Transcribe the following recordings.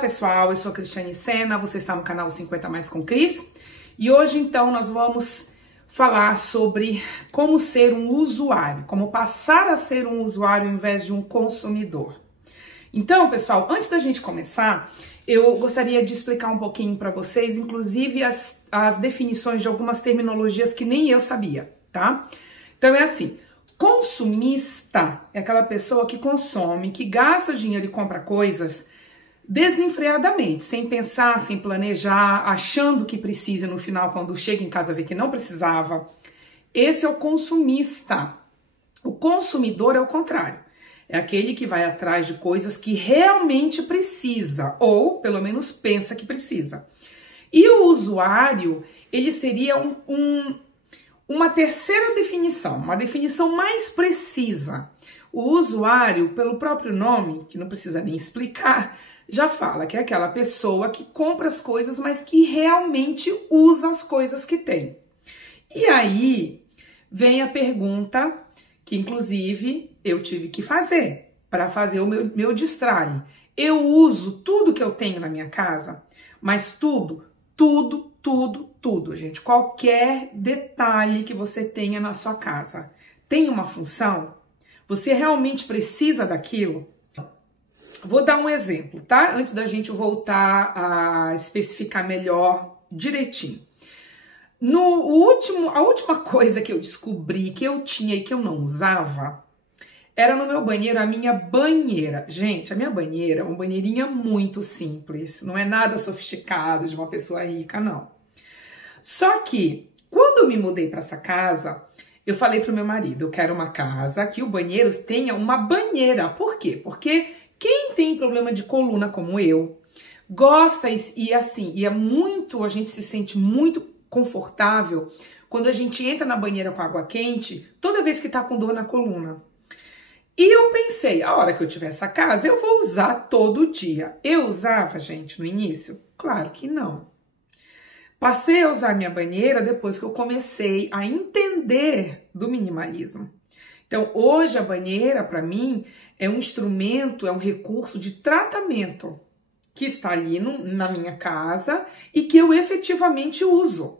Pessoal, eu sou a Cristiane Sena, você está no canal 50 Mais com Cris e hoje então nós vamos falar sobre como ser um usuário, como passar a ser um usuário ao invés de um consumidor. Então, pessoal, antes da gente começar, eu gostaria de explicar um pouquinho para vocês, inclusive as definições de algumas terminologias que nem eu sabia, tá? Então é assim, consumista é aquela pessoa que consome, que gasta dinheiro e compra coisas desenfreadamente, sem pensar, sem planejar, achando que precisa, no final, quando chega em casa, vê que não precisava. Esse é o consumista. O consumidor é o contrário. É aquele que vai atrás de coisas que realmente precisa, ou pelo menos pensa que precisa. E o usuário, ele seria uma terceira definição, uma definição mais precisa. O usuário, pelo próprio nome, que não precisa nem explicar, já fala que é aquela pessoa que compra as coisas, mas que realmente usa as coisas que tem. E aí vem a pergunta que, inclusive, eu tive que fazer para fazer o meu destralhe. Eu uso tudo que eu tenho na minha casa, mas tudo, gente. Qualquer detalhe que você tenha na sua casa tem uma função? Você realmente precisa daquilo? Vou dar um exemplo, tá? Antes da gente voltar a especificar melhor direitinho. A última coisa que eu descobri que eu tinha e que eu não usava era no meu banheiro, a minha banheira. Gente, a minha banheira é uma banheirinha muito simples, não é nada sofisticado de uma pessoa rica, não. Só que, quando eu me mudei para essa casa, eu falei pro meu marido, eu quero uma casa que o banheiro tenha uma banheira. Por quê? Porque quem tem problema de coluna como eu, gosta e é muito, a gente se sente muito confortável quando a gente entra na banheira com água quente, toda vez que tá com dor na coluna. E eu pensei, a hora que eu tiver essa casa, eu vou usar todo dia. Eu usava, gente, no início? Claro que não. Passei a usar minha banheira depois que eu comecei a entender do minimalismo. Então, hoje a banheira, para mim, é um instrumento, é um recurso de tratamento que está ali na minha casa e que eu efetivamente uso.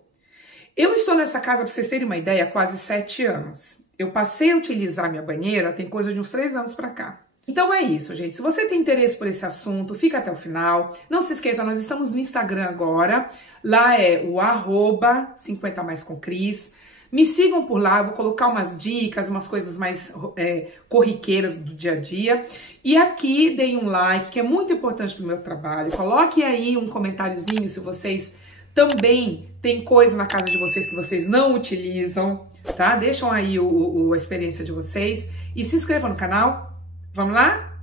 Eu estou nessa casa, para vocês terem uma ideia, há quase 7 anos. Eu passei a utilizar minha banheira, tem coisa de uns 3 anos para cá. Então é isso, gente. Se você tem interesse por esse assunto, fica até o final. Não se esqueça, nós estamos no Instagram agora. Lá é o @50 Mais com Cris. Me sigam por lá, eu vou colocar umas dicas, umas coisas mais corriqueiras do dia a dia. E aqui deem um like, que é muito importante pro meu trabalho. Coloque aí um comentáriozinho se vocês também têm coisa na casa de vocês que vocês não utilizam, tá? Deixam aí a experiência de vocês. E se inscrevam no canal. Vamos lá?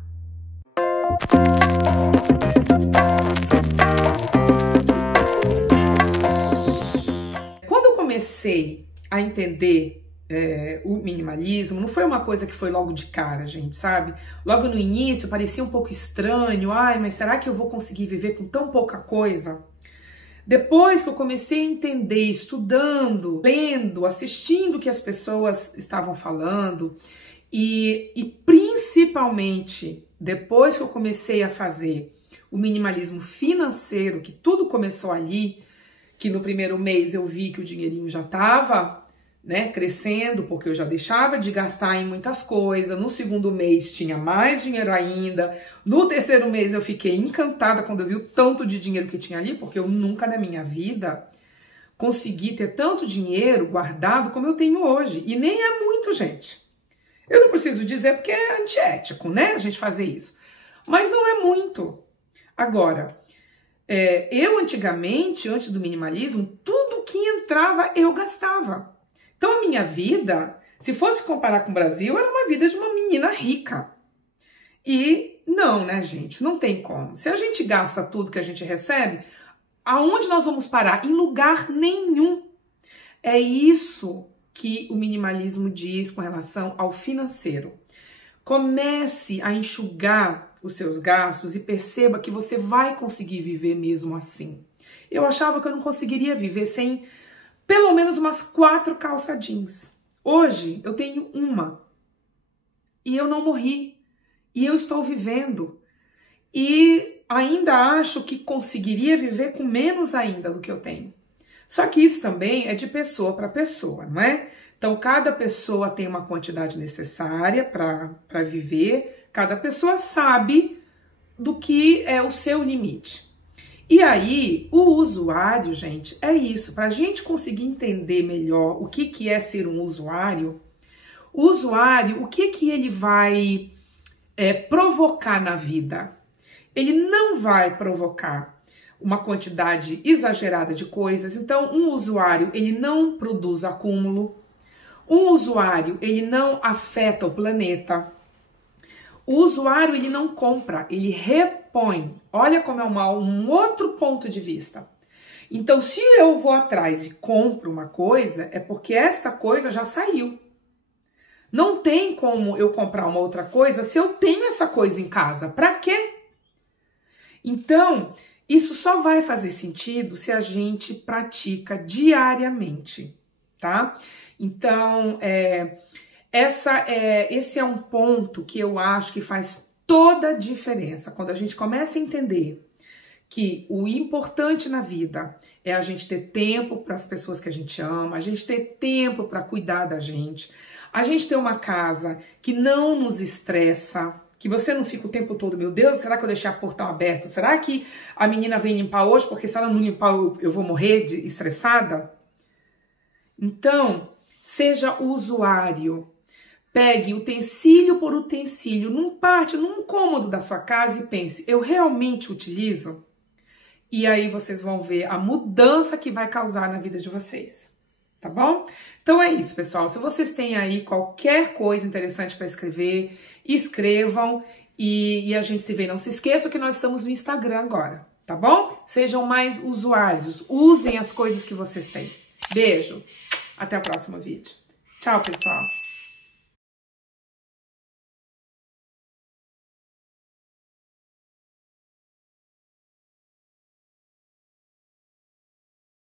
Quando eu comecei a entender o minimalismo, não foi uma coisa que foi logo de cara, gente, sabe? Logo no início parecia um pouco estranho, ai, mas será que eu vou conseguir viver com tão pouca coisa? Depois que eu comecei a entender, estudando, lendo, assistindo o que as pessoas estavam falando, e principalmente depois que eu comecei a fazer o minimalismo financeiro, que tudo começou ali, que no primeiro mês eu vi que o dinheirinho já estava, né, crescendo, porque eu já deixava de gastar em muitas coisas. No segundo mês tinha mais dinheiro ainda. No terceiro mês eu fiquei encantada quando eu vi o tanto de dinheiro que tinha ali, porque eu nunca na minha vida consegui ter tanto dinheiro guardado como eu tenho hoje. E nem é muito, gente. Eu não preciso dizer porque é antiético, né, a gente fazer isso. Mas não é muito. Agora, eu antigamente, antes do minimalismo, tudo que entrava eu gastava. Então a minha vida, se fosse comparar com o Brasil, era uma vida de uma menina rica. E não, né, gente? Não tem como. Se a gente gasta tudo que a gente recebe, aonde nós vamos parar? Em lugar nenhum. É isso que o minimalismo diz com relação ao financeiro. Comece a enxugar os seus gastos e perceba que você vai conseguir viver mesmo assim. Eu achava que eu não conseguiria viver sem pelo menos umas 4 calça jeans. Hoje eu tenho uma. E eu não morri. E eu estou vivendo. E ainda acho que conseguiria viver com menos ainda do que eu tenho. Só que isso também é de pessoa para pessoa, não é? Então, cada pessoa tem uma quantidade necessária para viver, cada pessoa sabe do que é o seu limite. E aí, o usuário, gente, é isso. Para a gente conseguir entender melhor o que é ser um usuário, o usuário, o que ele vai provocar na vida? Ele não vai provocar uma quantidade exagerada de coisas. Então, um usuário, ele não produz acúmulo. Um usuário, ele não afeta o planeta. O usuário, ele não compra, ele repõe. Olha como é um outro ponto de vista. Então, se eu vou atrás e compro uma coisa, é porque esta coisa já saiu. Não tem como eu comprar uma outra coisa se eu tenho essa coisa em casa. Para quê? Então, isso só vai fazer sentido se a gente pratica diariamente, tá? Então, esse é um ponto que eu acho que faz toda a diferença. Quando a gente começa a entender que o importante na vida é a gente ter tempo para as pessoas que a gente ama, a gente ter tempo para cuidar da gente, a gente ter uma casa que não nos estressa, que você não fica o tempo todo, meu Deus, será que eu deixei o portão aberto? Será que a menina vem limpar hoje? Porque se ela não limpar eu vou morrer estressada? Então, seja usuário. Pegue utensílio por utensílio, num cômodo da sua casa e pense, eu realmente utilizo? E aí vocês vão ver a mudança que vai causar na vida de vocês, tá bom? Então é isso, pessoal. Se vocês têm aí qualquer coisa interessante para escrever, escrevam e a gente se vê. Não se esqueçam que nós estamos no Instagram agora, tá bom? Sejam mais usuários, usem as coisas que vocês têm. Beijo, até o próximo vídeo. Tchau, pessoal.